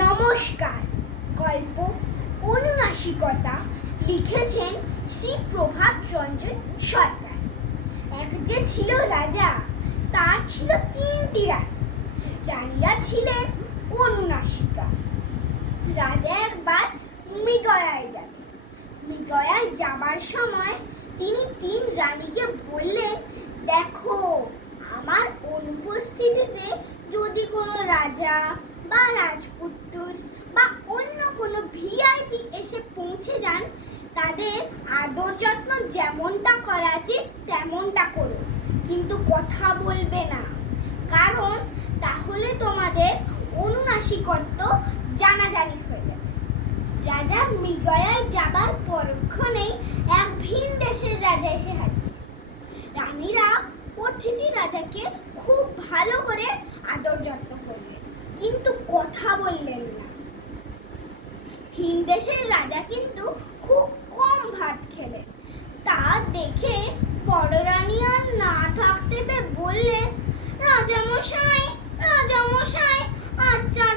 নমস্কার। গল্প অনুনাসিকতা লিখেছেন শ্রী প্রভাত রঞ্জন সরকার। এক যে ছিল রাজা, তার ছিল 3টি রানী। রানীরা ছিলেন অনুনাসিকা। রাজা একবার মৃগয়ায় যান। মৃগয়ায় যাবার সময় তিনি 3 রানীকে বললেন, দেখো, আমার অনুপস্থিতিতে যদি কোনো রাজা বা রাজপুত্র বা অন্য কোনো ভিআইপি এসে পৌঁছে যান, তাদের আদর যত্ন যেমনটা করা উচিত তেমনটা করো, কিন্তু কথা বলবে না, কারণ তাহলে তোমাদের অনুনাসিকত্ব জানাজানি হয়ে যাবে। রাজা মৃগয়ায় যাবার পরক্ষণেই এক ভিন দেশের রাজা এসে হাজির। রানীরা অতিথি রাজাকে খুব ভালো করে আদর যত্ন করলেন, কিন্তু কথা বললেন না। ভিন দেশের রাজা কিন্তু খুব কম ভাত খেলেন। তা দেখে বড় রানী আর না থাকতে পেয়ে বললেন, রাজামশাই, রাজামশাই, আর 4